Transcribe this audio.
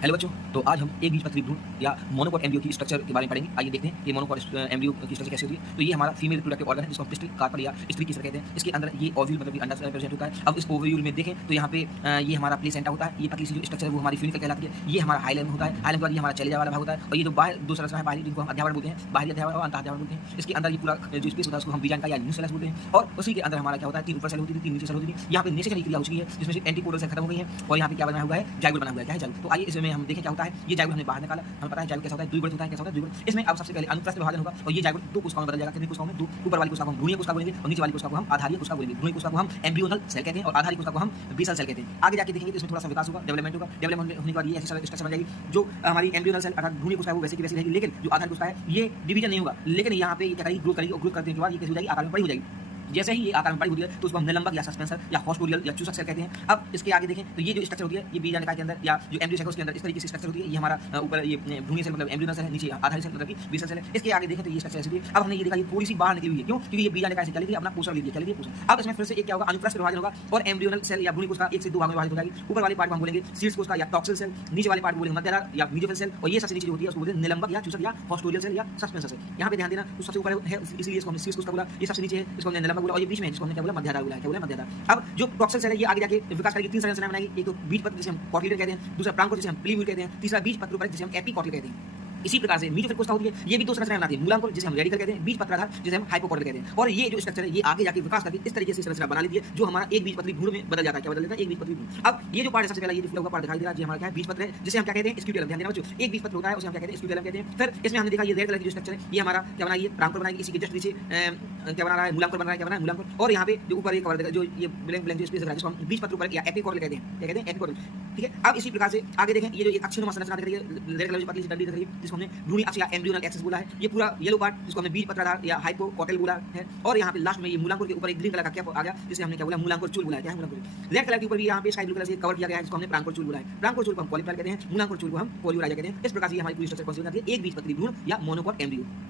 Hello बच्चों, तो आज हम एक बीजपत्री भ्रूण या मोनोकॉट एम्ब्रियो की स्ट्रक्चर के बारे में पढ़ेंगे। आइए देखते हैं कि मोनोकॉट एम्ब्रियो की स्ट्रक्चर कैसे होती है। तो ये हमारा फीमेल रिप्रोडक्टिव ऑर्गन है जिसको हम पिस्टल कार्पल या स्त्री की तरह कहते हैं। इसके अंदर ये ओव्यूल मतलब अंडा प्रेजेंट होता है। अब इस ओव्यूल में देखें तो यहाँ पे ये हमारा प्लेसेंटा होता है। ये पतली सी जो स्ट्रक्चर है वो हमारी फ्यूनिकल कहलाती है। ये हमारा हाइलम होता है। हाइलम के बाद ये हमारा चेलिया वाला भाग होता है और ये जो बाहर दूसरा रचना है बाहरी, जिनको हम अध्यावरण बोलते हैं, बाहरी अध्यावरण और अंतःध्यावरण बोलते हैं। इसके अंदर ये पूरा जो स्पेस होता है उसको हम बीजांड का या न्यूक्लियस बोलते हैं। और उसी के अंदर हमारा क्या होता है, 3 ऊपर सेल होती है, 3 नीचे सेल होती है। यहाँ पे नेचुरल क्रिया हो चुकी है जिसमें से एंटीपोडल सेल खत्म हो गई है और यहाँ पे क्या बना हुआ है, जाइगोट बना हुआ है। क्या है जाइगोट? तो आइए इसमें हम देखें क्या होता है। ये जाइगोट हमने बाहर निकाला, हमें पता है जाइगोट कैसा होता है, द्विगुणित होता है। कैसा होता है? द्विगुणित। इसमें अब सबसे पहले अनुप्रस्थ विभाजन होगा और ये जाइगोट 2 कोशिकाओं में बदल जाएगा। कितनी कोशिकाओं में? 2। ऊपर वाली कोशिका को हम भ्रूणीय कोशिका बोलेंगे और नीचे वाली कोशिका को हम आधारीय कोशिका बोलेंगे। भ्रूणीय कोशिका को हम एम्ब्रियोनल सेल कहते हैं और आधारीय कोशिका को हम बेसल सेल कहते हैं। आगे जाके देखेंगे तो इसमें थोड़ा सा विकास होगा, डेवलपमेंट होगा। डेवलपमेंट होने के बाद ये ऐसी स्ट्रक्चर बन जाएगी जो हमारी एम्ब्रियोनल सेल अर्थात भ्रूणीय कोशिका वो वैसे की वैसी रहेगी, लेकिन जो आधारिक कोशिका है ये डिवीजन नहीं होगा, लेकिन यहाँ पे ये क्या करेगी, ग्रो करेगी और ग्रो करने के बाद ये कैसी हो जाएगी, आकार में बड़ी हो जाएगी। जैसे ही ये आकार में बड़ी होती है तो उसको हम निलंबक या सस्पेंसर या हॉस्टोरियल या चूसक सेल कहते हैं। अब इसके आगे देखें तो ये जो स्ट्रक्चर होती है ये बीजांड के अंदर या जो एम्ब्रियो सेल उसके अंदर इस तरीके से स्ट्रक्चर होती है। ये हमारा ऊपर ये भ्रूणीय सेल मतलब एम्ब्रियोनल सेल है, नीचे आधारिक सेल मतलब कि बेसल सेल है। इसके आगे देखें तो ये स्ट्रक्चर ऐसी है। अब हमने ये देखा ये थोड़ी सी बाहर निकली हुई है, क्यों? क्योंकि ये बीजांड का ऐसे चली गई, अपना पोषण ले लिया, चली गई पोषण। अब इसमें फिर से एक क्या होगा, अनुप्रस्थ विभाजन होगा और एम्ब्रियोनल सेल या भ्रूणीय कोशिका 1 से 2 भागों में विभाजित हो जाएगी। ऊपर वाले पार्ट को हम बोलेंगे शीर्ष कोशिका या टॉक्सिल सेल, नीचे वाले पार्ट को बोलेंगे मध्यधार या मीजोफिल सेल और ये सबसे नीचे जो होती है उसको बोलते हैं निलंबक या चूसक या हॉस्टोरियल सेल या सस्पेंसर सेल। यहाँ पे ध्यान देना, तो सबसे ऊपर है इसलिए इसको हमने शीर्ष कोशिका बोला, ये सबसे नीचे है इसको हमने निलंबक बोला और ये बीच में है जिसको हमने क्या बोला, मध्यधार बोला। क्या बोला? मध्यधार। अब जो टॉक्सिल सेल है ये आगे जाके विकास करेगी, 3 संरचनाएं बनाएगी। एक तो बीजपत्र जिसे हम कॉटिलिडन कहते हैं, दूसरा प्रांकोट जिसे हम प्लीव्यूल कहते हैं, तीसरा बीजपत्र पर जिसे हम एपिकॉटिल कहते हैं। इसी प्रकार से मीजोफिल कोशिका होती है, ये भी 2 संरचनाएं बनाती है, मूलांकुर जिसे हम रेडिकल कहते हैं, बीजपत्राधार जिसे हम हाइपोकॉटिल कहते हैं। और ये जो स्ट्रक्चर है ये आगे जाके विकास करके इस तरीके से संरचना बना लेती है जो हमारा एक बीजपत्री भ्रूण में बदल जाता है। क्या बदल जाता है? एक बीजपत्री भ्रूण। अब ये जो पार्ट है सबसे पहला ये जो पार्ट दिखाई दे रहा है, ये हमारा क्या है, बीजपत्र है जिसे हम क्या कहते हैं, स्क्यूटेलम। ध्यान देना बच्चों, एक बीजपत्र होता है उसे हम क्या कहते हैं, स्क्यूटेलम कहते हैं। फिर इसमें हमने देखा ये रेड कलर की जो स्ट्रक्चर है ये हमारा क्या बनाई है, प्रांकुर बनाएगी। इसी के जस्ट नीचे क्या बना रहा है, मूलांकुर बन रहा है। क्या बना है? मूलांकुर। और यहाँ पे जो ऊपर एक कवर जो ये ब्लैंक ब्लैंक जो स्पेस दिख रहा है जिसको हम बीजपत्र ऊपर या एपिकॉटिल कहते हैं। क्या कहते हैं? एपिकॉटिल। ठीक है। अब इसी प्रकार से आगे देखें ये जो एक अक्षीणुमा संरचना दिख रही है, रेड कलर की पतली सी डंडी दिख रही है जिसको हमने भ्रूणी अक्ष या एम्ब्रियोनल एक्सिस बोला है। ये पूरा येलो पार्ट जिसको हमने बीजपत्राधार या हाइपोकॉटिल बोला है। और यहाँ पे लास्ट में ये मूलांकुर के ऊपर एक ग्रीन कलर का कैप आ गया जिसे हमने क्या बोला, मूलांकुर चूल बोला है। क्या है? मूलांकुर। रेड कलर के ऊपर भी यहाँ पे स्काई ब्लू कलर से कवर किया गया है जिसको हमने प्रांकुर चूल बोला है। प्रांकुर चूल को हम पॉलीप्लाइड कहते हैं, मूलांकुर चूल को हम पोलियोराइजा कहते हैं। इस प्रकार से हमारी पूरी स्ट्रक्चर कौन सी होती है, एक बीजपत्री भ्रूण या मोनोकॉट एम्ब्रियो।